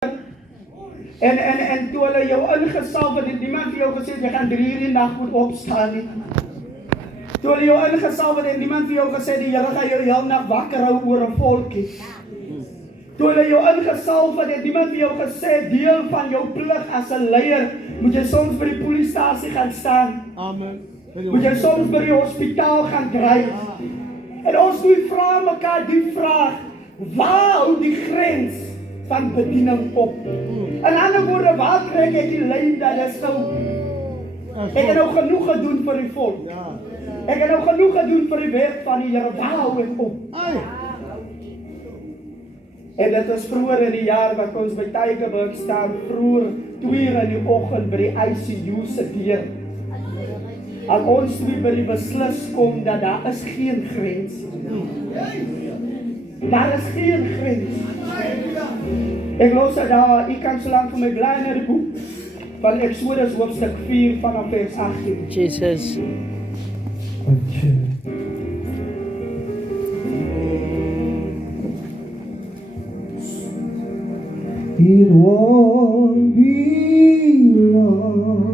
En toe hulle jou ingesalf het, het niemand vir jou gesê, jy gaan 3 uur die nag moet opstaan nie. Toe hulle jou ingesalf het, het niemand vir jou gesê, die Here gaan jou heel nag wakker hou oor 'n volkie. Toe hulle jou ingesalf het, het niemand vir jou gesê, deel van jou plig as 'n leier, moet jy soms by die polisiestasie gaan staan. Amen. Moet jy soms by die hospitaal gaan kry. En ons moet vra mekaar die vraag, waar hou die grens van bediening op? In ander woorde, waar kry ek die lyn dat is nou? Ek het nou genoeg gedoen vir die volk. Ek het nou genoeg gedoen vir die werk van die Here. Waar hou ek op? En dit was vroeër in die jaar wat ons by Tygerberg staan, vroeër 2 uur in die oggend by die ICU se deur. Al ons twee by die beslis kom dat daar is geen grens. Daar is geen grens. Ek los dit daar, ek kan so lank vir my blaai na die boek van Exodus hoofstuk 4 vanaf vers 18. Jesus. It won't be long.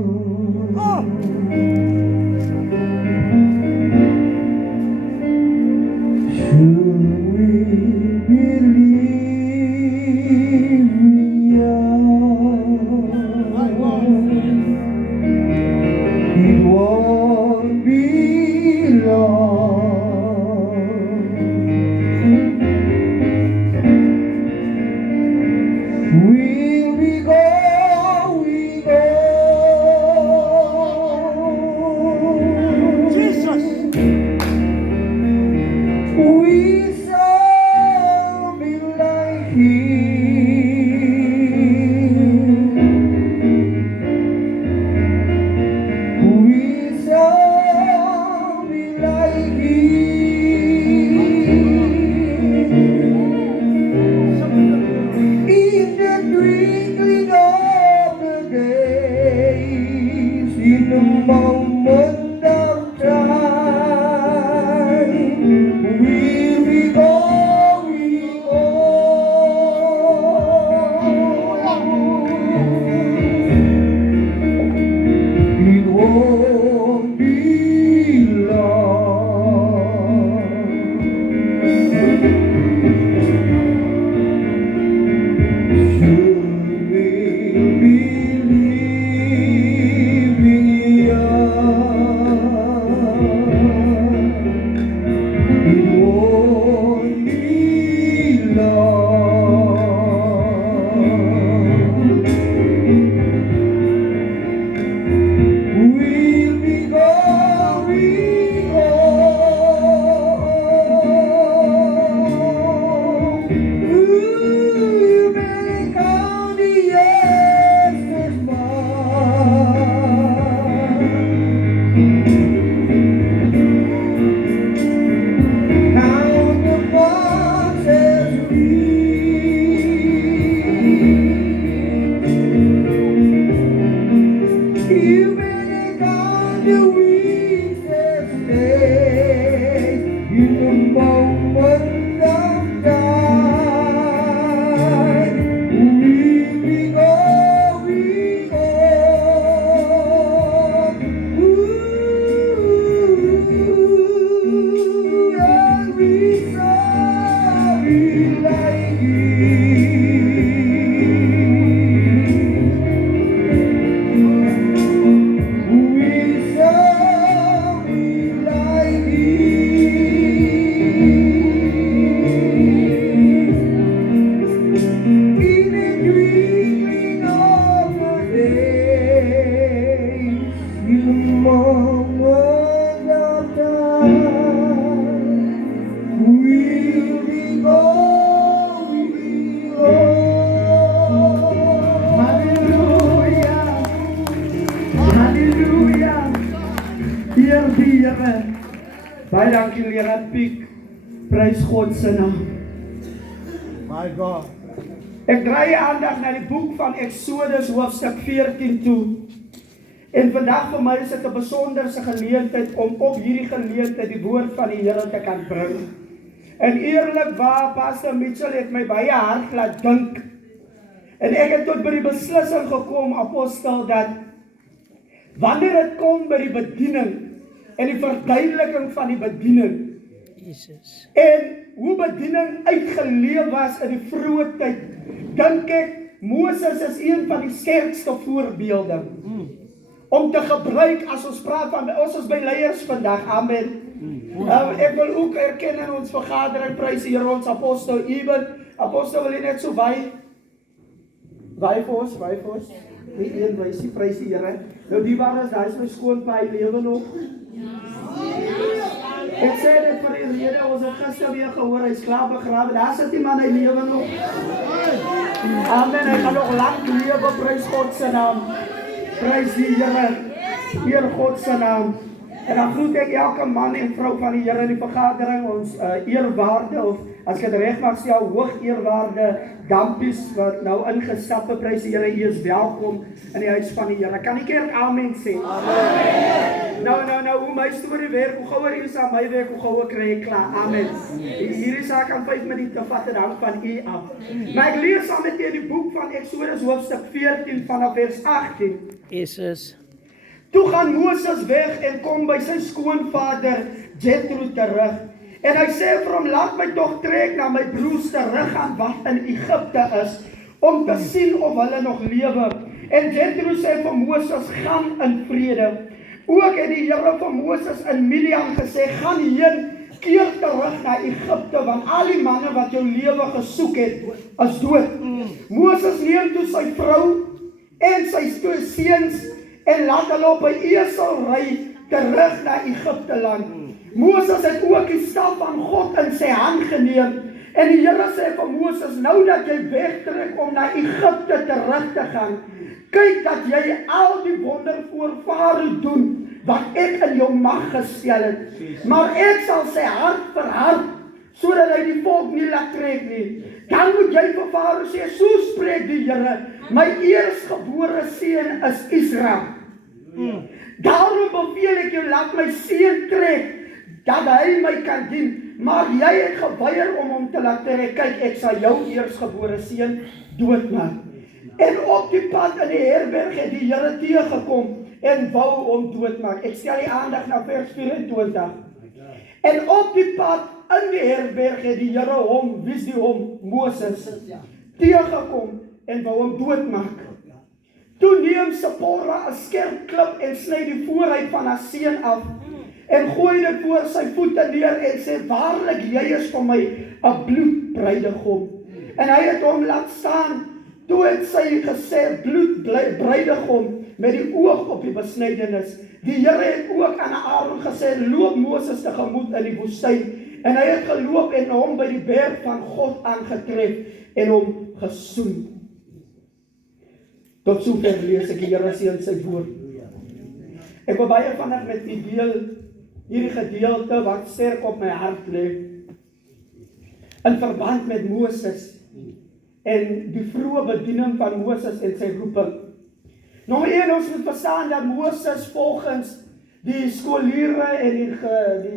Should we believe in it won't be long. We'll be going home. Jesus. We shall be like Him. We shall be like Him. In the twinkling of the days, in the moment of time, we'll be going home. It won't be long. Should we believe in it won't be long. We'll be going home. Ooh, better count the years this month. Count the months as we you better count the weeks as days in the moment of time. We'll be going home. Ooh, and we shall be like We shall be like In the twinkling of the days, in the moment of time, we'll be going home. Hallelujah. Hallelujah. Heer die Here. Baie dankie Leraar Piek. Prys God se naam. My God. Ek draai aandag na die boek van Exodus hoofstuk 14 toe. En vandag vir my is dit 'n besonderse geleentheid om op hierdie geleentheid die woord van die Here te kan bring. En eerlikwaar, Pastor Mitchell het my baie hard laat dink En ek het tot by die beslissing gekom, apostel, dat wanneer dit kom by die bediening en die verduideliking van die bediening Jesus. en hoe bediening uitgeleef was in die vroeë tyd, dink ek Moses is een van die sterkste voorbeelde om te gebruik as ons praat van ons is by leiers vandag. Amen. Ek wil ook erken in ons vergadering, prys die Here, ons apostel Eben. Apostel, wil jy net so Waai vir ons. Nie een wysie, prys die Here. Nou die waar is, daar is my skoonpa, hy lewe nog. Ek sê dit vir die rede, ons het gister weer gehoor, hy is klaar begrawe, daar sit die man, hy lewe nog. Amen, hy gaan nog lang lewe, prys God se naam. Prys die Here, eer God se naam. En dan groet ek elke man en vrou van die Here in die vergadering, ons eerwaarde, of as ek het reg mag sê, hoog eerwaarde dampies wat nou ingestap het, prys die Here, u is welkom in die huis van die Here. Kan die kerk amen sê? Amen. Nou, hoe my storie werk, hoe gouer u aan my werk, hoe gouer kry ek klaar. Amen. Hierdie saak kan 5 minute vat en hang van u af. Maar ek lees saam met u die boek van Exodus hoofstuk 14 vanaf vers 18. Jesus. Toe gaan Moses weg en kom by sy skoonvader Jethro terug. En hy sê vir hom, laat my tog trek na my broers terug gaan wat in Egipte is, om te sien of hulle nog lewe. En Jethro sê vir Moses, gaan in vrede. Ook het die Here vir Moses in Midian gesê, gaan heen, keer terug na Egipte, want al die manne wat jou lewe gesoek het, is dood. Moses neem toe sy vrou en sy 2 seuns en laat hulle op 'n esel ry terug na Egipte land. Moses het ook die staf van God in sy hand geneem en die Here sê vir Moses, nou dat jy wegtrek om na Egipte terug te gaan, kyk dat jy al die wonder voor Farao doen wat ek in jou mag gestel het. Maar ek sal sy hart verhard sodat hy die volk nie laat trek nie. Dan moet jy vir Farao sê, so spreek die Here, my eerstgebore seun is Israel. Daarom beveel ek jou, laat my seun trek, dat hy my kan dien, maar jy het geweier om hom te laat trek. Kyk, ek sal jou eerstgebore seun doodmaak. En op die pad in die herberg het die Here teëgekom en wou hom doodmaak. Ek stel die aandag na vers 24. En op die pad in die herberg het die Here hom, wie is die hom? Moses, teëgekom en wou hom doodmaak. Toe neem Sipora 'n skerp klip en sny die vooruit van haar seun af en gooi dit voor sy voete neer en sê, waarlik, jy is vir my 'n bloedbruidegom. En hy het hom laat staan. Toe het sy gesê, bloedbruidegom, met die oog op die besnydenis. Die Here het ook aan Aaron gesê, loop Moses tegemoet in die woestyn. En hy het geloop en hom by die berg van God aangetref en hom gesoen. Tot sover lees ek die Here seën sy woord. Ek wil baie vinnig met u deel hierdie gedeelte wat sterk op my hart lê in verband met Moses en die vroeë bediening van Moses en sy roeping. Nog een, ons moet verstaan dat Moses volgens die skoliere en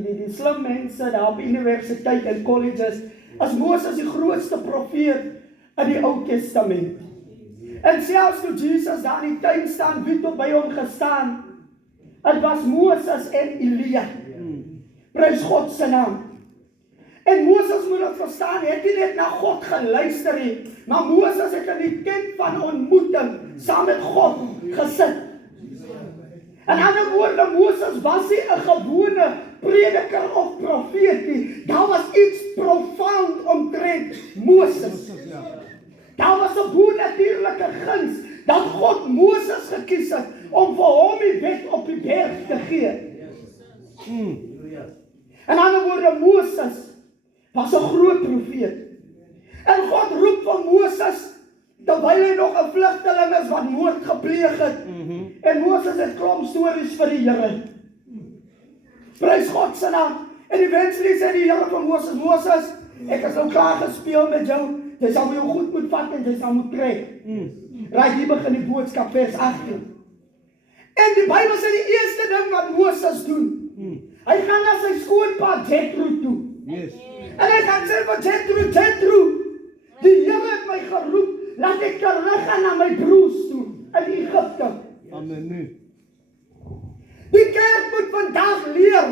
die slim mense daar op universiteit en colleges, as Moses die grootste profeet in die Ou Testament. En selfs toe Jesus daar in die tuin staan, wie tot by hom gestaan? Het was Moses en Elia. Prys God se naam. En Moses moet het verstaan, het nie net na God geluister nie, maar Moses het in die tent van ontmoeting saam met God gesit. In ander woorde, Moses was nie 'n gewone prediker of profeet nie. Daar was iets profound omtrent Moses. Daar was 'n bonatuurlike guns dat God Moses gekies het om vir hom die wet op die berg te gee. In ander woorde, Moses was 'n groot profeet. En God roep van Moses terwyl hy nog 'n vlugteling is wat moord gepleeg het. En Moses het klomp stories vir die Here. Prys God se naam. En eventually sê die Here van Moses, Moses, ek is nou klaar gespeel met jou. Jy sal my goed moet vat en jy sal moet kry. Raai, hier begin die boodskap vers 18. En die Bybel sê die eerste ding wat Moses doen, hy gaan na sy skoonpa Jethro toe. En hy gaan sê vir Jethro, die Here het my geroep laat ek teruggaan na my broers toe in Egipte. Amen. Die kerk moet vandag leer.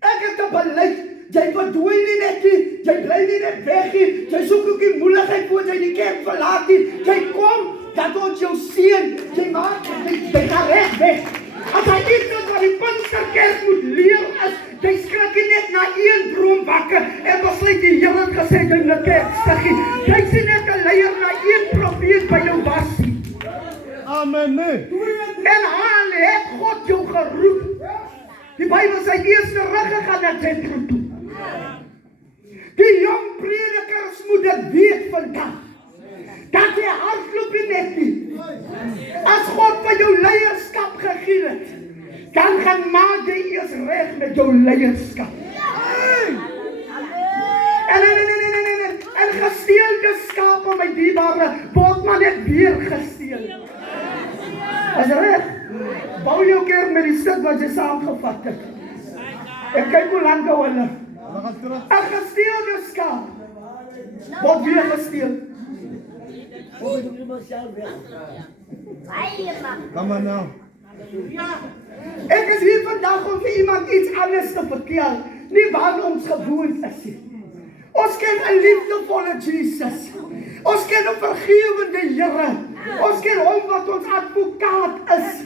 Ek het 'n beleid. Jy verdwaai nie net nie, jy bly nie net weg nie, jy soek ook die moeilikheid voor jy die kerk verlaat nie. Jy kom, dat ons jou seën, jy maak, jy gaan reg weg. As hy iets wat die Pinksterkerk moet leer is, jy skrik nie net na een droom wakker en besluit die Here het gesê jy moet kerk stig nie. Jy sien net 'n leier na een profeet by jou was nie. Amen. En al het God jou geroep. Die Bybel sê eers teruggegaan na sentrum toe. Die jong predikers moet dit weet vandag. Dat jy hardloop nie net nie. As God vir jou leierskap gegee het, dan gaan maak jy eers reg met jou leierskap. En gesteelde skape, my dierbare, word maar net weer gesteel. Is reg? Bou jou kerk met die stuk wat jy saamgevat het. En kyk hoe lang hou hulle. 'n gesteelde skaap word weer gesteel. Kom aan nou. Ek is hier vandag om vir iemand iets anders te vertel, nie waar ons gewoond is nie. Ons ken 'n liefdevolle Jesus. Ons ken 'n vergewende Here. Ons ken hom wat ons advokaat is.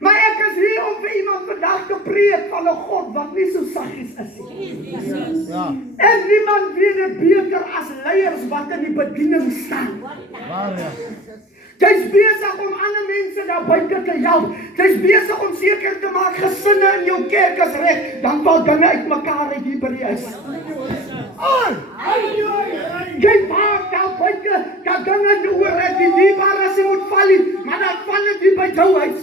Maar ek is hier om vir iemand vandag te preek van 'n God wat nie so saggies is nie. Ja. En niemand weet dit beter as leiers wat in die bediening staan. Waar ja. Jy's besig om ander mense daar buite te help. Jy's besig om seker te maak gesinne in jou kerk is reg. Dan val dinge uitmekaar uit hier by die huis. Jy maak daar buite dat dinge in die oor het die dierbare as jy moet val nie, maar dan val dit hier by jou huis.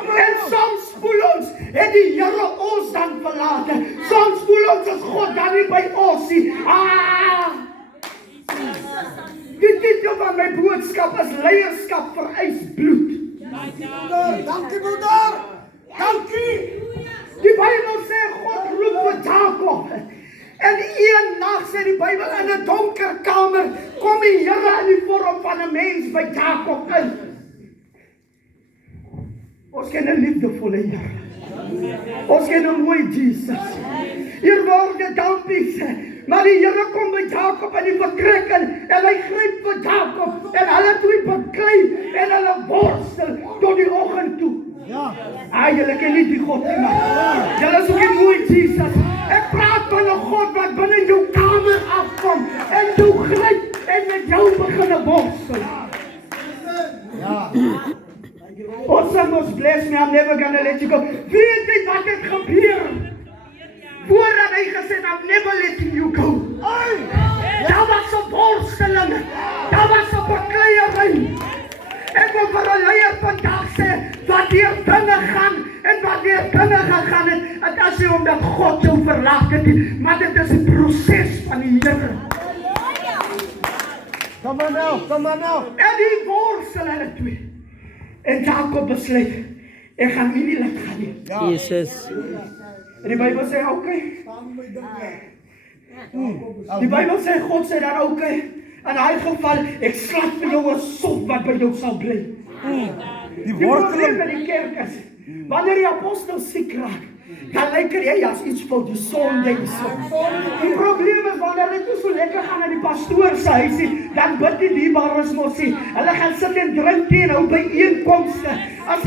En soms voel ons, het die Here ons dan verlaat. Soms voel ons as God dan nie by ons nie. Die titel van my boodskap is leierskap vereis bloed. Dankie broeder. Dankie. Die Bybel sê God roep vir Jakob. En een nag sê die Bybel in 'n donker kamer kom die Here in die vorm van 'n mens by Jakob in. Ons ken 'n liefdevolle Here. Ons ken 'n mooi Jesus. Hier word dampies. Maar die Here kom by Jakob in die vertrek en hy gryp vir Jakob en hulle twee beklei en hulle worstel tot die oggend toe. Ja. Julle ken nie die God nie, man. Julle is ook die mooi Jesus. Ek praat van 'n God wat binne jou kamer afkom en jou gryp en met jou begin worstel. Ja. Ons bless me, I'm never gonna let you go. Weet jy wat het gebeur? Voordat hy gesê het, I'm never letting you go. Daar was 'n worsteling. Daar was 'n bakleierery. Ek wil vir 'n leier vandag sê, wat deur dinge gaan en wat deur dinge gegaan het, en as jy omdat God jou verlaat het, maar dit is 'n proses van die Here. Kom aan nou. En die worstel hulle twee. En Jakob besluit, ek gaan nie laat gaan nie. Jesus. En die Bybel sê, okay. Die Bybel sê, God sê dan, okay. In daai geval, ek slaat vir jou 'n sop wat by jou sal bly. Die Die probleem worteling. met die kerk is, wanneer die apostel siek raak, dan lyk jy as iets fout, die sonde is so. Die probleem is, wanneer dit nie so lekker gaan in die pastoor se huisie, dan bid die dierbares mos nie. Hulle gaan sit en drink en hou byeenkomste. As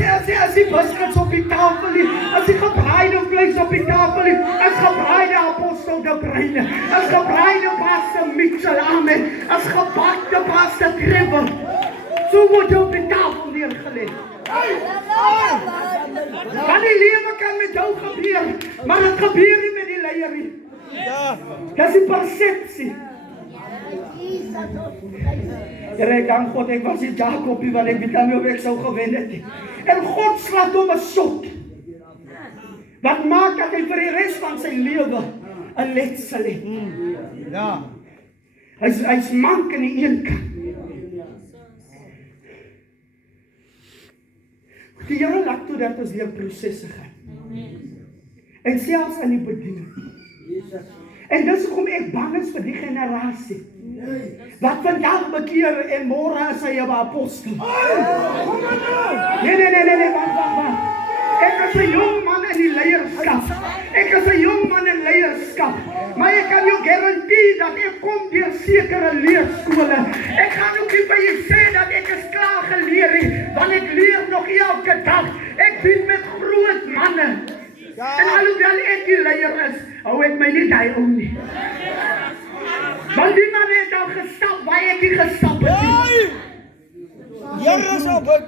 die biskups op die tafel nie, as die gebraaide vleis op die tafel nie, as gebraaide apostel de Bruyne, as gebraaide pastor Mitchell, amen, as gebakte pastor Trevor. So word jy op die tafel neergelê. Want die lewe kan met jou gebeur, maar dit gebeur nie met die leier nie. Ja. Dis die persepsie. Here, ek dank God, ek was die Jacobie wat ek weet nou ek sou gewen het. En God slaat hom 'n sot. Wat maak dat hy vir die res van sy lewe 'n letsel het. Ja. Hy's mank in die een kant. Die Here laat toe dat ons deur prosesse gaan. En selfs in die bediening. En dis hoekom ek bang is vir die generasie. Wat vandag bekeer en môre is hy 'n apostel. Nee, wacht. Ek is 'n jong man in die leierskap. Ek is 'n jong man in leierskap. Maar ek kan jou garandeer dat ek kom deur sekere leerskole. Ek gaan ook nie by jou sê dat ek is klaar geleer nie, want ek leer nog elke dag. Ek dien met groot manne. En alhoewel ek die leier is, hou ek my nie daai ou nie. Want die man het al gestap waar ek nie gestap het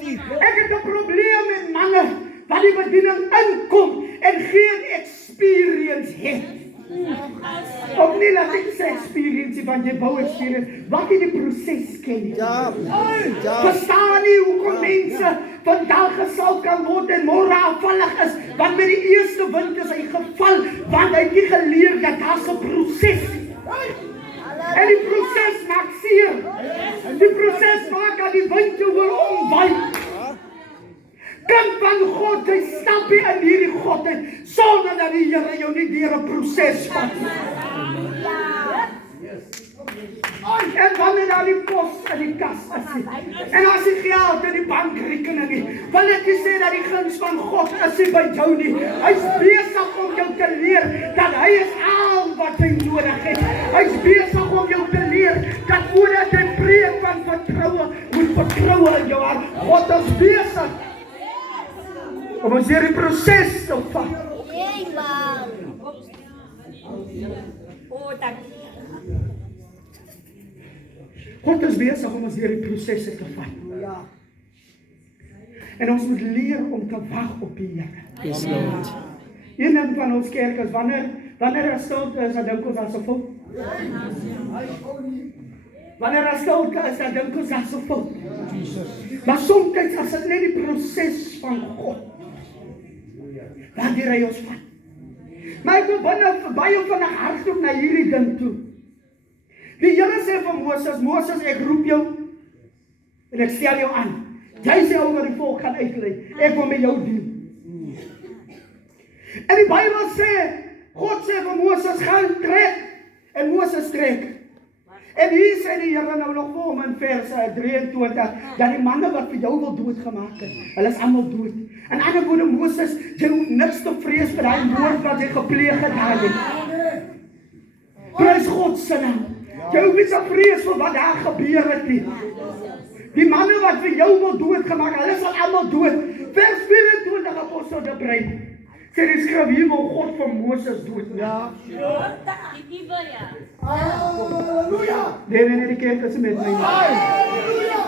nie. Ek het 'n probleem met manne wat die bediening inkom en geen experience het. Of nie laat ek sê experience, want jy wou experience, wat jy die proses ken nie. Verstaan nie hoekom mense vandag gesalf kan word en môre afvallig is, want met die eerste wind is hy geval, want hy het nie geleer dat daar's 'n proses. En die proses maak seer. Die proses maak dat die wind jou wil omwaai. Kind van God, jy stap nie in hierdie godheid sonder dat die Here jou nie deur 'n proses vat. En wanneer daar die pos in die kas is, en as die geld in die bankrekening nie, wil ek nie sê dat die guns van God is nie by jou nie. Hy's besig om jou te leer dat hy is al wat jy nodig het. Hy's besig om jou te leer dat voordat jy preek van vertroue, moet vertroue in jou hart. God is besig om ons hierdie proses te vat. God is besig om ons hierdie prosesse te vat. En ons moet leer om te wag op die Here. Een van ons kerk is wanneer er stilte is, dan dink ons daar's 'n fout. Wanneer er stilte is, dan dink ons daar's 'n fout. Maar soms as dit net die proses van God, dan deur hy ons vat. Maar ek wil baie vinnig hardloop na hierdie ding toe. Die Here sê vir Moses, ek roep jou en ek stel jou aan. Jy sê oor die volk gaan uitlei. Ek wil met jou dien. En die Bybel sê, God sê vir Moses, gaan trek. En Moses trek. En hier sê die Here nou nog vir hom in vers 23, dat die manne wat vir jou wil doodgemaak het, hulle is almal dood. En ander woorde, Moses, jy hoef niks te vrees vir daai moord wat jy gepleeg het daar nie. Prys God se naam. Jy hoef nie te vrees vir wat daar gebeur het nie. Die manne wat vir jou wil doodgemaak, hulle sal almal dood. Vers 24 apostel de Brein. Sê die skrif, hier wil God vir Moses doodmaak. Halleluja! Nee, die kerk is met my. Halleluja!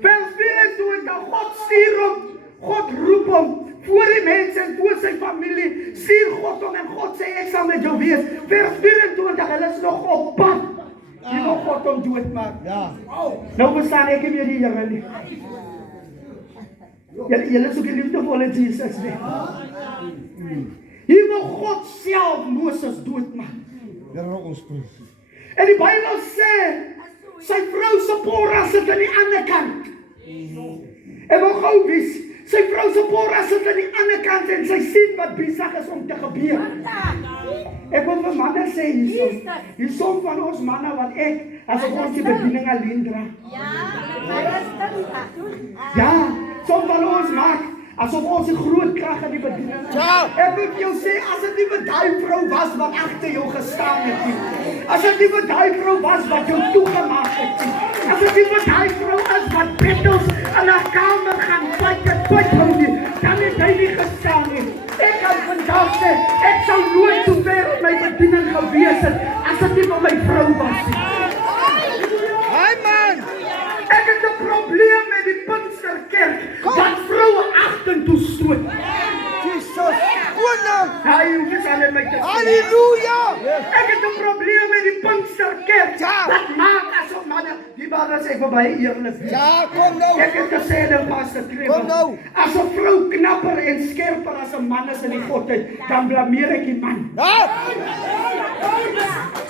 Vers 24, God stuur hom, God roep hom, voor die mense en voor sy familie, stuur God hom en God sê, ek sal met jou wees. Vers 24, hulle is nog op pad. Die wil God hom doodmaak. Nou bestaan ek nie meer die Here nie. Julle soek die liefdevolle Jesus nie. Hier wil God self Moses doodmaak. En die Bybel sê, sy vrou Sephora sit aan die ander kant. En wil gou wees, sy vrou Sephora sit aan die ander kant en sy sien wat besig is om te gebeur. Ek wil vir manne sê hier som van ons manne wat as ek ons die bediening alleen dra. Ja, som van ons maak asof ons 'n groot krag in die bediening het. Ek wil jou sê, as dit nie vir daai vrou was wat agter jou gestaan het nie. As dit nie vir daai vrou was wat jou toegemaak het nie. As dit nie vir daai vrou is wat petels in haar kamer gaan fight hou nie, dan het hy nie gestaan nie. Ek kan vandag sê, ek sou nooit so ver in my bediening gewees het, as dit nie vir my vrou was nie. Ek het 'n probleem met die Pinksterkerk, wat vroue agtertoe stoot. Jesus, koning! Hy is aan my te sê. Halleluja! Ek het 'n probleem met die Pinksterkerk, wat maak asof manne, die manne sê vir my eerlik. Ja, kom nou! Ek het gesê in Pastor Trevor, kom nou! As 'n vrou knapper en skerper as 'n man is in die godheid, dan blameer ek die man.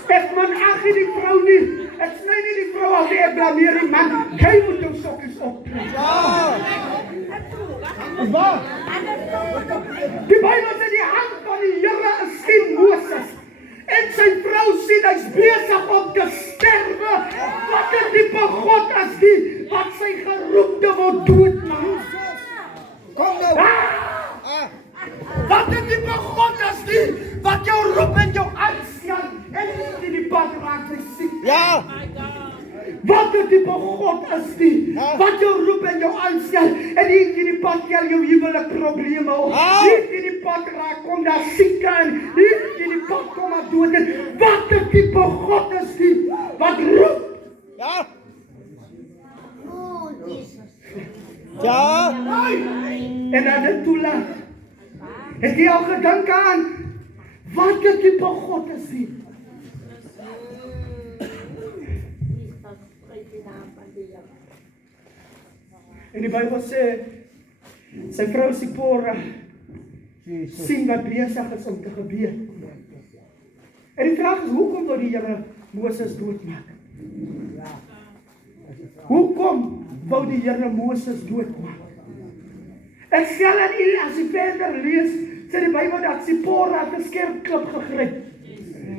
Ek ag nie die vrou nie. Ek sny nie die vrou as ek blameer die man. Jy moet jou sokkies optrek. Die Bybel sê die hand van die Here is sien Moses. En sy vrou sien hy's besig om te sterwe. Wat 'n tipe God is die wat sy geroepte wil doodmaak? Kom nou. Wat 'n tipe God is die wat jou roep en jou aanstel en nie in die pad raak jy siek. Ja. Wat 'n tipe God is die wat jou roep en jou aanstel en nie in die pad tel jou huwelik probleme op. Nie in die pad raak kom daar siek en nie in die pad kom maar dood. Wat 'n tipe God is die wat roep. Ja. Ja. En dan dit toelaat. Het jy al gedink aan wat 'n tipe God is die? En die Bybel sê sy vrou Sipora sien wat besig is om te gebeur. En die vraag is, hoekom wou die Here Moses doodmaak? Hoekom wou die Here Moses doodmaak? Ek stel aan u, as jy verder lees, sê die Bybel dat Sipora 'n skerp klip gegryp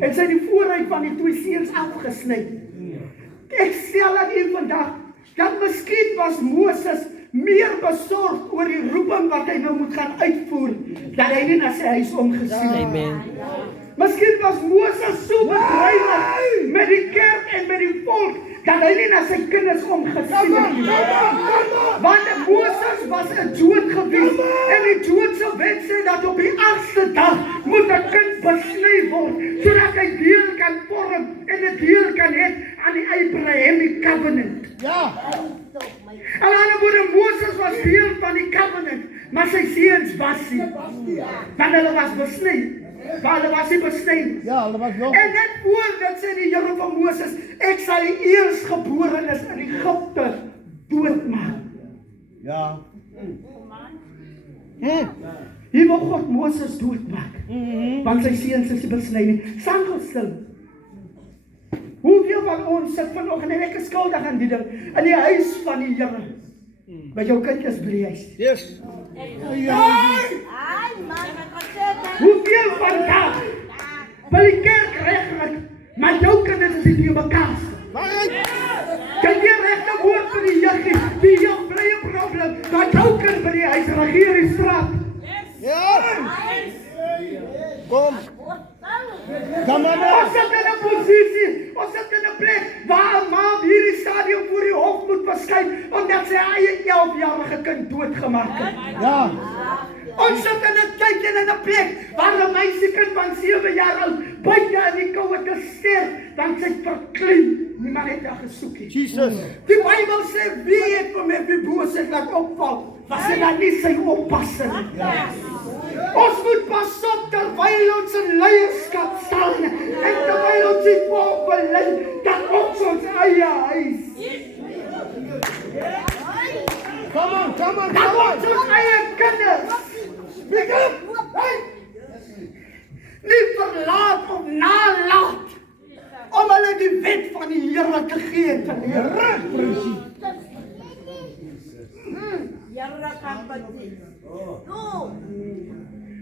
en sy die vooruit van die twee seuns afgesny. Ek stel aan u vandag dat miskien was Moses meer besorg oor die roeping wat hy nou moet gaan uitvoer, dat hy nie na sy huis omgesien het. Amen. Miskien was Moses so bedrywig met die kerk en met die volk, dat hy nie na sy kinders omgesien het. Want Moses was 'n Jood gewees, en die Joodse wet sê dat op die 8ste dag moet 'n kind besny word, sodat hy deel kan vorm en 'n deel kan hê aan die Abrahamic covenant. Ja. En aan die ander woorde, Moses was deel van die covenant, maar sy seuns was nie. Want hulle was besny. Maar hulle was nie besny. Ja, hulle was nog. En net voor dat sê die Here van Moses, ek sal die eerstgeborenes in Egipte doodmaak. Ja. Hier wil God Moses doodmaak, want sy seuns is nie besny nie. Staan gou stil. Hoeveel van ons sit vanoggend en ek is skuldig aan die ding, in die huis van die Here, by jou kind is by die huis. Yes. Hoeveel vandag wil die kerk regkry, maar jou kinders is nie mekaar. Kan jy regte woord vir die juggie, die jou blye probleem, dat jou kind by die huis regeer die straat. Ja. Kom. Kom maar. Ons sit in 'n posisie, ons sit in 'n plek waar 'n ma hierdie stadium voor die hof moet verskyn, omdat sy eie 11-jarige kind doodgemaak het. Ja. Ons sit in 'n tyd en in 'n plek waar 'n meisiekind van 7 jaar oud buite in die koue te sterf, want sy verklein. Niemand het haar gesoek nie. Jesus. Die Bybel sê, wie het vir Mephibosheth laat opval? Was dit dan nie sy oppasser nie? Ons moet pas op terwyl ons in leierskap staan en terwyl ons die volk belei, dat ons eie huis, Come on. dat ons eie kinders nie verlaat of nalaat om hulle die wet van die Here te gee en te leer.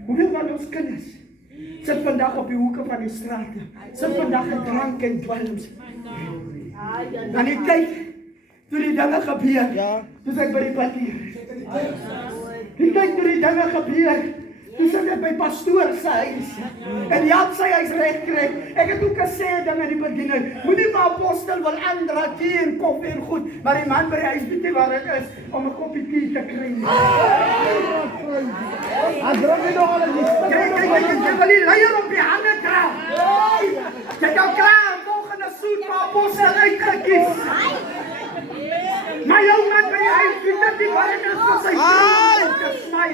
Hoeveel van ons kinders sit vandag op die hoeke van die strate, sit vandag in drank en dwelms. Dan die tyd, toe die dinge gebeur, toe sit ek by die kwartier. Die tyd toe die dinge gebeur, toe sit ek by pastoor sy huis, en die had sy huis recht kry. Ek het ook gesê ding in die bediening, moenie vir apostel wil aandra tee en koffie en goed, maar die man by die huis weet nie waar het is, om 'n koppie tee te kry. Jy wil die leier op die hande dra. Jy kan klaar volgende soet vir apostel uitgekies. Maar jou man by die huis weet nie waar het is vir sy vrou te sny.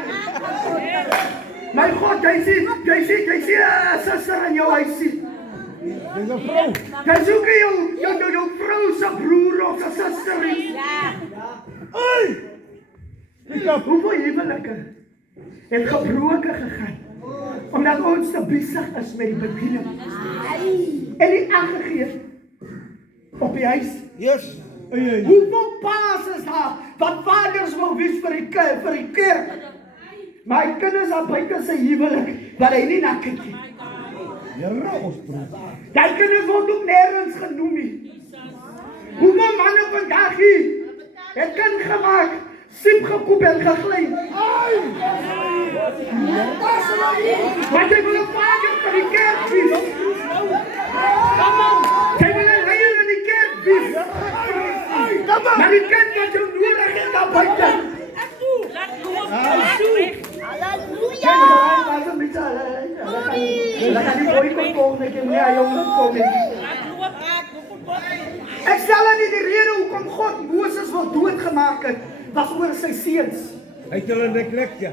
My God, jy sien 'n suster in jou huis sien. Dis 'n vrou. Dan soek jy jou vrou se broer of se suster nie. Hoeveel huwelike het gebroke gegaan, omdat ons te besig is met die bediening. En die aangegee op die huis. Yes. Hoeveel paas is daar, wat vaders wil wees vir die kerk, maar hy kinders al buite sy huwelik, wat hy nie na kyk nie. Here ons broer. Die kinders word ook nergens genoem nie. Hoeveel manne vandag hier het kind gemaak, siep gekoop en gegly. Maar jy wil 'n vader van die kerk wees. Jy wil 'n leier in die kerk wees. Maar die kind wat jou nodig het daar buite. Ek stel aan die rede hoekom God Moses wil doodgemaak het, was oor sy seuns. Hy het hulle neglect, ja.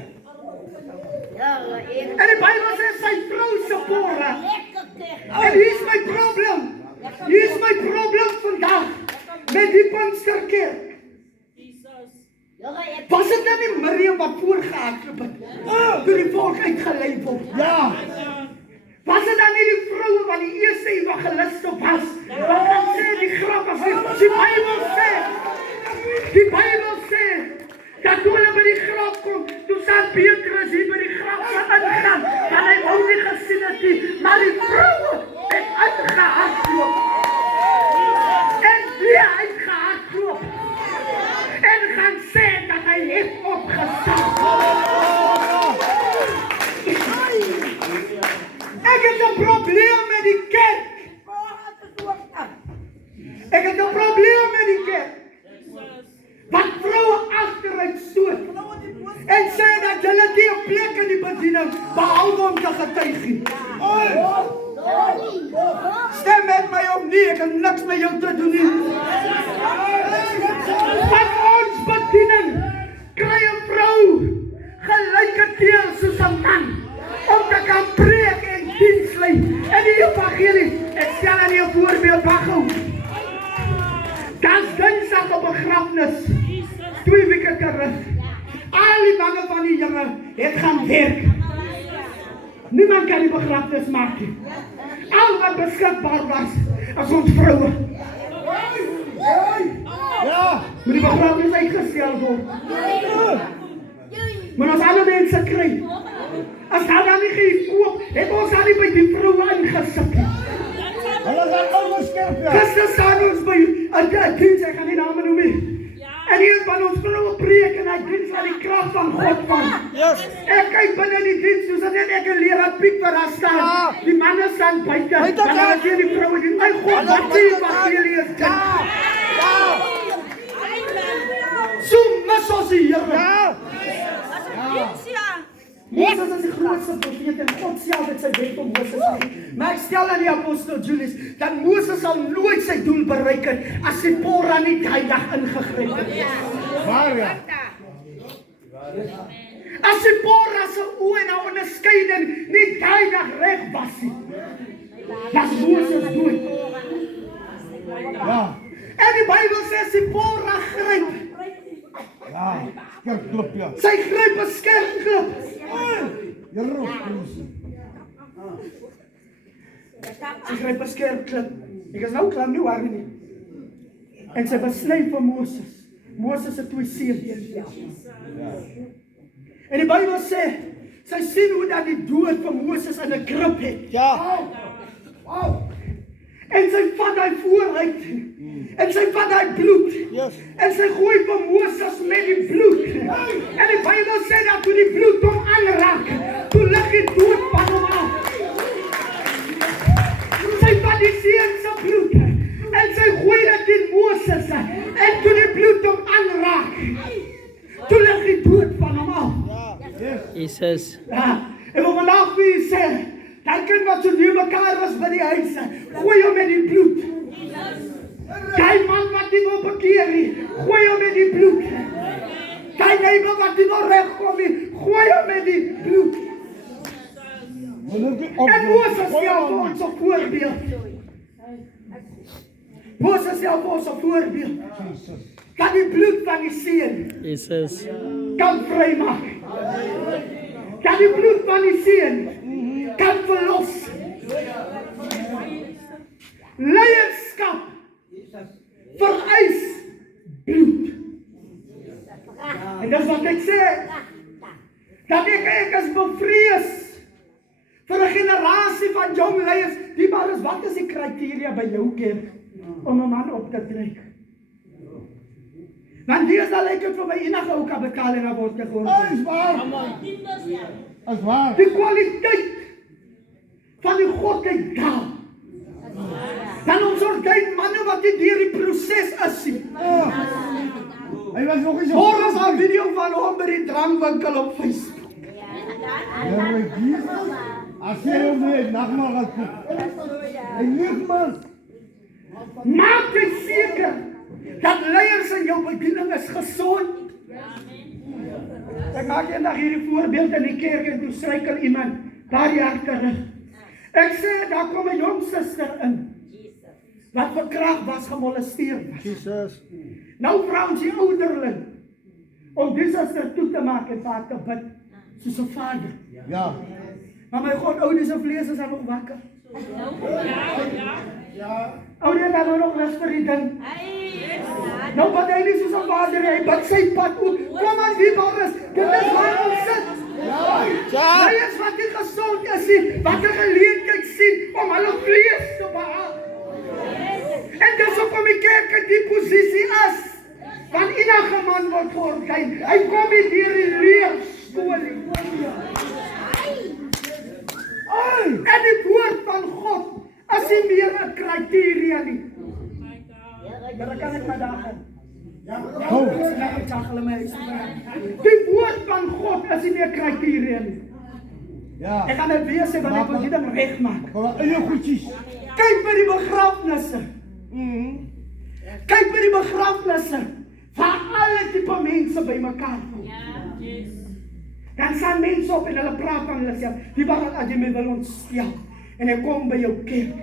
En die Bybel sê sy vrou Sephora. En hier is my probleem. Hier is my probleem vandag met die Pinksterkerk. Was dit nou nie Miriam wat voorgehardloop het? Toe die volk uitgelei word. Ja. Was dit dan nie die vroue wat die eerste evangeliste was? Wat gaan sê die grap as die Bybel sê, dat toe hulle by die graf kom, toe staan Petrus hier by die graf ingaan, want hy wou nie gesien het nie, maar die vroue het uitgehardloop. En weer uitgehardloop. En gaan sê dat hy het opgestaan. Ek het 'n probleem met die kerk. Ek het 'n probleem met die kerk. Wat vroue agteruit stoot. En sê dat hulle nie 'n plek in die bediening behalwe om te getuig nie. Stem met my of nie, ek het niks met jou te doen nie. Van ons bediening kry 'n vrou gelyke deel soos 'n man om te kan preek en diens lei. En die evangelie, ek stel aan jou voorbeeld, wag gou. Daar's dinsdag op 'n begrafnis, 2 weke terug. Al die manne van die jonge het gaan werk. Niemand kan die begrafnis maak nie. Al wat beskikbaar was, as ons vroue. Ja. Moet die begrafnis uitgestel word. Maar as alle mense kry, as daar dan nie gekoop, het ons al nie by die vroue ingesit nie. Hulle gaan ouers skerp, ja. Gister staan ons by 'n diens, ek gaan nie name noem nie. En hier van ons vroue preek en hy diens van die krag van God van. Yes. Ek kyk binne die diens, soos net ek 'n leraar piek waar daar staan. Ja. Die manne staan buite. Buite, Dan ja. het jy die vroue die, my God, wat die evangelie is. So mis ons die Here. Ja. Moses is die grootste profeet en God self het sy wet om Moses gegee. Maar ek stel aan die apostel Julius, dat Moses sal nooit sy doel bereik het as Sephora nie daai dag ingegryp het. Waar, ja. As Sephora se oë na onderskeiding nie daai dag reg was nie, was Moses dood. Ja. En die Bybel sê Sephora gryp. Ja. Skerpklip, ja. Sy gryp 'n skerpklip. Jero. Sy gryp 'n skerpklip. Ek is nou klaar nie waar nie. En sy besny vir Moses. Moses het 2 seuns. En die Bybel sê, sy sien hoe dat die dood van Moses in 'n krib het. Ja. En sy vat hy vooruit. En sy vat hy bloed. Yes. En sy gooi vir Moses met die bloed. En die Bybel sê dat toe die bloed hom aanraak, toe lig die dood van hom af. Sy vat die seun se bloed. En sy gooi dit in Moses. En toe die bloed hom aanraak, toe lig die dood van hom af. Jesus. Ja, en wat vandag vir u sê, daai kind wat so nie mekaar was by die huis, gooi hom met die bloed. Daai man wat nie wil bekeer nie, gooi hom met die bloed. Daai neighbor wat nie wil regkom nie, gooi hom met die bloed. En Moses stel vir ons 'n voorbeeld. Moses stel vir ons 'n voorbeeld. Dat die bloed van die seun Jesus. kan vrymaak. Dat die bloed van die seun kan verlos. Leierskap vereis bloed. En dis wat ek sê, dat ek is bevrees vir 'n generasie van jong leiers, die maar is, wat is die kriteria by jou kerk om 'n man op te trek? Want die is al lyk dit vir my enige ou kan betaal en dan word jy gewoon. Is waar. Is waar. Die kwaliteit van die godheid daar. Dan ons ordein manne wat nie deur die proses is nie. Hy was nog nie so. Hoor ons 'n video van hom by die drankwinkel op Facebook. Ja, Jesus. As jy hom net nagmaal gaan koop. Hy lieg man. Maak dit seker dat leiers in jou bediening is gesond. Ek maak eendag hierdie voorbeeld in die kerk en toe struikel iemand daar agter. Ek sê daar kom 'n jong suster in wat verkragt was, gemolesteer was. Jesus. Nou vra ons die ouderling om die suster toe te maak en vir haar te bid soos 'n vader. Ja. Maar my God, oudies se vlees is nog wakker. Ja. Oudies het nog rus vir die ding. Nou wat hy nie soos 'n vader, hy bid sy pad ook. Kom aan, wie maar is. Dit is waar ons sit. Ja. Hy is wat nie gesond is nie, wat 'n geleentheid sien om hulle vlees te behaal. En dis hoekom die kerk in die posisie is. Want enige man word geordein. Hy kom nie deur die leerskool nie. En die woord van God is nie meer 'n kriteria nie. Maar kan ek maar daar gaan. Ek sag hulle my huis. Die woord van God is nie meer kriteria nie. Ja. Ek gaan dit weer sê want ek wil dit regmaak. Gewoon eie goedjies. Kyk by die begrafnisse. Kyk by die begrafnisse. Waar alle tipe mense bymekaar kom. Dan staan mense op en hulle praat van hulle self. Die wat jy my wil ontstel. En ek kom by jou kerk.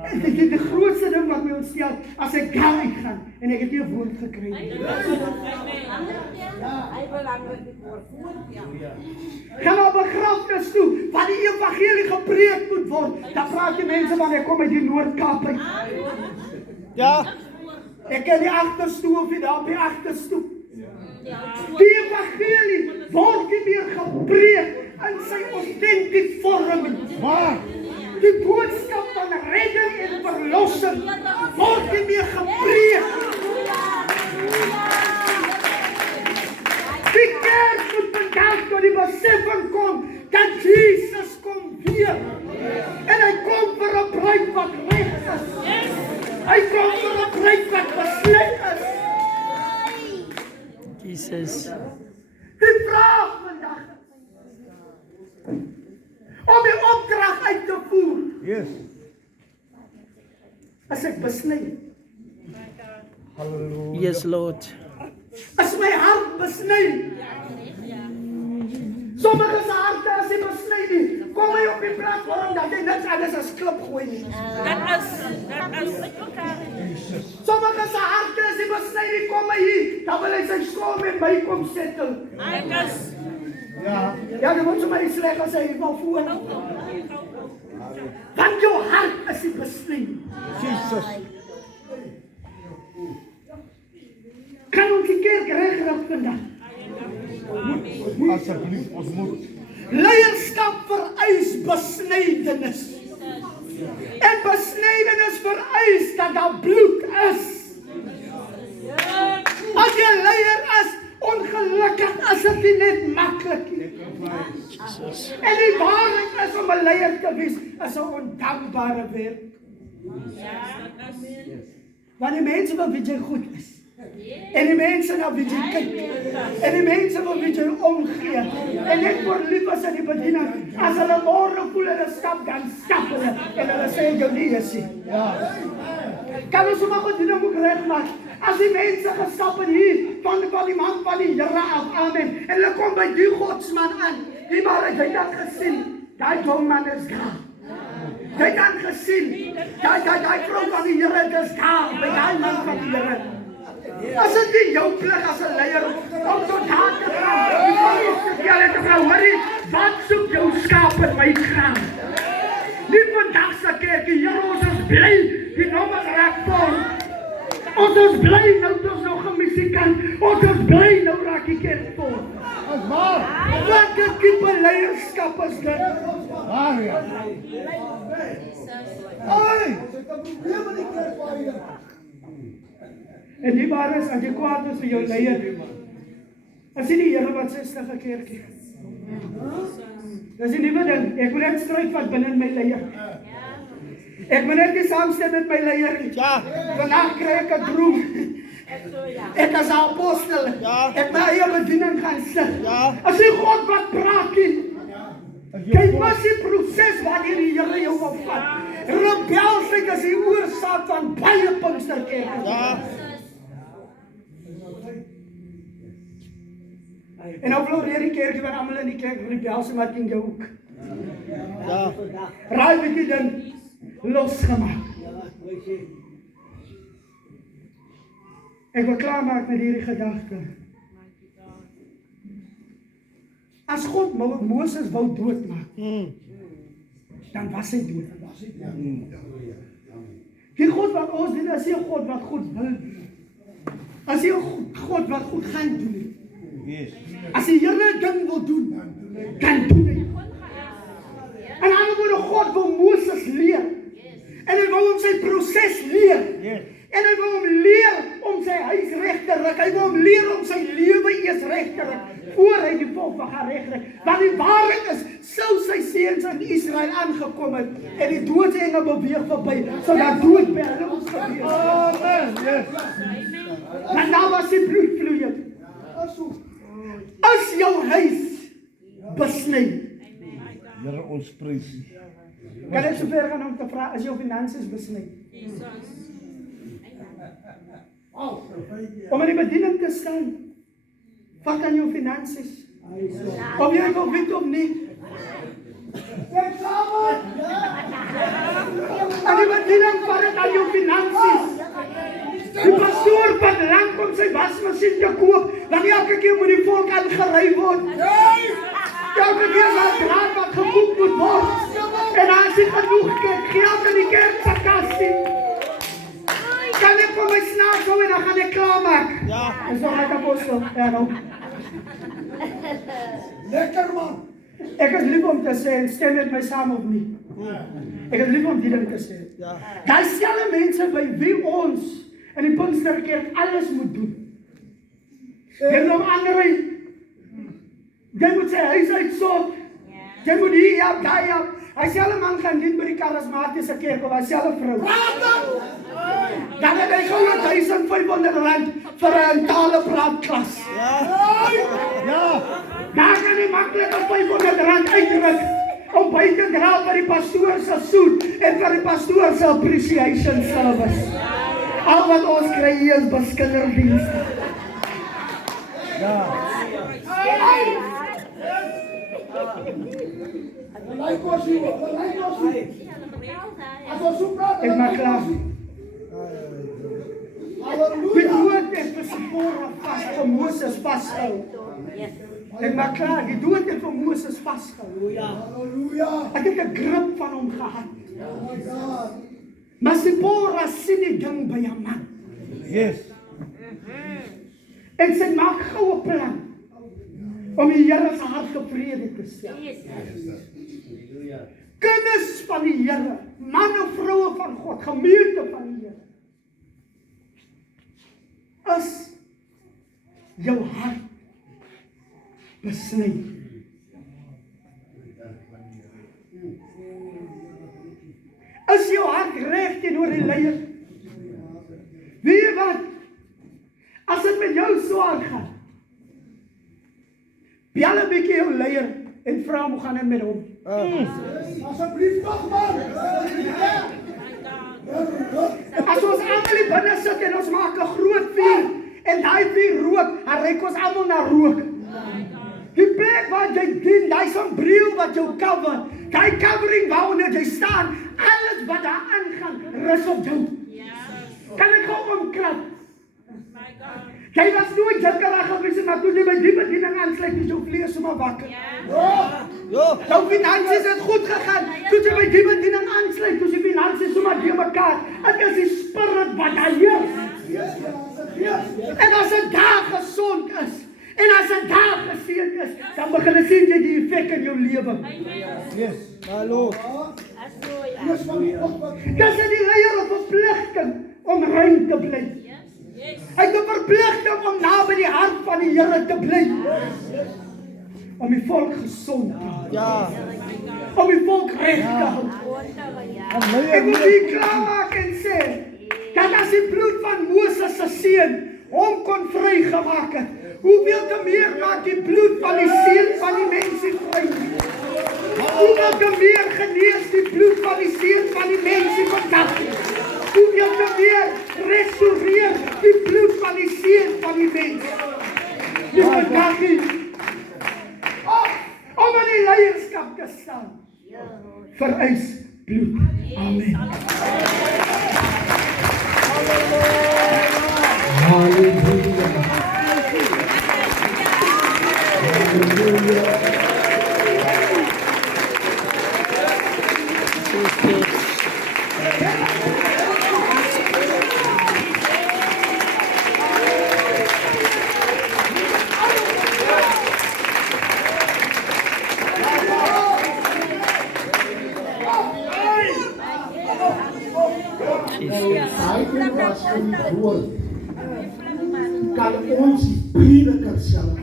En dit is die grootste ding wat my ontstel as ek daar uitgaan en ek het nie 'n woord gekry nie. Gaan na begrafnis toe, waar die evangelie gepreek moet word. Dan praat die mense van ek kom uit die Noord-Kaap uit. Ja. Ek ken die agterstoep of die daar by agterstoep. Die evangelie word nie meer gepreek in sy autentiese vorm. Waar? Die boodskap van redding en verlossing word nie meer gepreek. Die kerk moet vandag tot die besefing kom dat Jesus kom weer. En hy kom vir 'n bruid wat reg is. Hy kom vir 'n bruid wat besluit is. Jesus. Die vraag vandag om die opdrag uit te voer. Yes. As ek besny, Halleluja. Yes, Lord. as my hart besny. Sommige se harte as hy besny nie, kom hy op die platform dat hy niks anders as klip gooi nie. Sommige se harte as hy besny nie, kom hy hier, dan wil hy sy skool met my kom settle. Ja. Ja, dit word sommer sleg as hy wil voel. Want jou hart is nie besny. Jesus. Kan ons die kerk regrap vandag? Asseblief, ons moet. Leierskap vereis besnydenis. En besnydenis vereis dat daar bloed is. As jy leier is, ongelukkig is dit nie net maklik nie. En die waarheid is om 'n leier te wees, is 'n ondankbare werk. Want die mense wil weet jy goed is. En die mense na wie jy kyk. En die mense wil wie jy omgee. En net voor lief as in die bediening. As hulle môre voel hulle stap, dan stap hulle. En hulle sê jou nie is nie. Kan ons maar goed doen om regmaak. As die mense gestap het hier, van die man van die Here af, amen. En hulle kom by die godsman aan. Die maar het jy dat gesien. Daai jong man is daar. Jy het dan gesien. Daai vrou van die Here is daar. By daai man van die Here. As dit nie jou plig as 'n leier om tot daar te gaan. Ja, net te gaan, hoorie, wat soek jou skaap in my kraam? Nie vandag se kerkie, Here, ons is bly, die nommers raak vol. Ons is bly, nou het ons nog 'n musikant. Ons is bly, nou raak die kerk vol. Is waar? Wat 'n tipe leierskap is dit? Waar ja. Ai! En die waar is, as jy kwaad is vir jou leier, as jy die Here wat 60 keer keer. Dis 'n nuwe ding, ek moet net stryd vat binne my leier. Ek moet net nie saamstem met my leier nie. Vandag kry ek 'n droom. Ek as 'n apostel, ek my eie bediening gaan sit. As die God wat praat nie, kyk maar die proses wanneer die Here jou wil vat. Rebelsheid is die oorsaak van baie Pinksterkerke. En nou floreer die kerk, want almal in die kerk rebelse, maar in jou ook. Raai wat jy dan losgemaak. Ek wil klaarmaak met hierdie gedagte. As God Moses wou doodmaak, dan was hy dood. Die God wat ons dien, is nie 'n God wat goed wil doen. As jy 'n God wat goed gaan doen. As die Here 'n ding wil doen, dan doen hy. En ander woorde, God wil Moses leer. En hy wou hom sy proses leer. En hy wou hom leer om sy huis reg te rig. Hy wou hom leer om sy lewe eers reg te rig, voor hy die volk gaan regkry. Want die waarheid is, sou sy seuns in Israel aangekom het, en die doodsengel beweeg verby, sodat dood by hulle ons gebeur. Amen. Want daar was die bloedvloeie. As jou huis besny. Here ons prys. Kan ek so ver gaan om te vra, is jou finansies besny? Om in die bediening te staan, vat aan jou finansies. Of jy wil weet of nie. Ek saam. Aan die bediening vat het aan jou finansies. Die pastoor wat lank om sy wasmasjien te koop, dan elke keer moet die volk aangery word. Elke keer is daar draad wat gekoop moet word. En as jy genoeg geld in die kerk se kas sien, kan ek vir my snaaks hou en dan gaan ek klaarmaak. Is nog net apostel. Lekker man. Ek is lief om te sê, en stem met my saam of nie. Ek is lief om die ding te sê. Daar is selfe mense by wie ons in die Pinksterkerk alles moet doen. Jy moet ander, jy moet sy huis uitsorg. Jy moet hier help, daar help. Hy selfe man gaan dien by die charismatiese kerk, of hy selfe vrou. Dan het hy gou R1500 vir 'n talepraatklas. Daar kan hy maklik R500 uitdruk om by te dra vir die pastoor se soet en vir die pastoor se appreciation service. Al wat ons kry hier is beskinderdienste. Ek maak klaar. Die dood het vir Sipora vas, vir Moses vasgehou. Ek maak klaar, die dood het vir Moses vasgehou. Ek het 'n grip van hom gehad. Maar Sipora sien die ding by 'n man. En sy maak gou 'n plan om die Here se hart tevrede te stel. Kinders van die Here, manne, vroue van God, gemeente van die Here. As jou hart besny. As jou hart reg teenoor die leier. Weet jy wat? As dit met jou swaar gaan, bel 'n bietjie jou leier en vra hoe gaan dit met hom. Asseblief tog man. As ons almal binne sit en ons maak 'n groot vuur en daai vuur rook, dan reik ons almal na rook. Die plek waar jy dien, daai sombreel wat jou cover, daai covering waaronder jy staan, alles wat daar aangaan, rus op jou. Kan ek gou omkrap? Jy was nooit jakkerig gewees, maar toe jy by die bediening aansluit, is jou vlees sommer wakker. Jou finansies het goed gegaan, toe jy by die bediening aansluit, toe die finansies sommer die mekaar. Dit is die spirit wat daar heers. En as 'n dag gesond is, en as 'n dag geseën is, dan begin jy sien jy die effek in jou lewe. Hallo. Dis die leier op 'n pligting om rein te bly. Hy het 'n verpligting om naby die hart van die Here te bly. Om die volk gesond te hou. Ja. Om die volk reg te hou. Ek moet hier klaarmaak en sê, dat as die bloed van Moses se seun hom kon vrygemaak het, hoeveel te meer maak die bloed van die seun van die mensie vry? Hoeveel te meer genees die bloed van die seun van die mensie vandag? Hoeveel te meer restoreer die bloed van die seun van die mens? Die vandag om in die leierskap te staan, vereis bloed. Amen. Halleluja. Kan ons die prediker self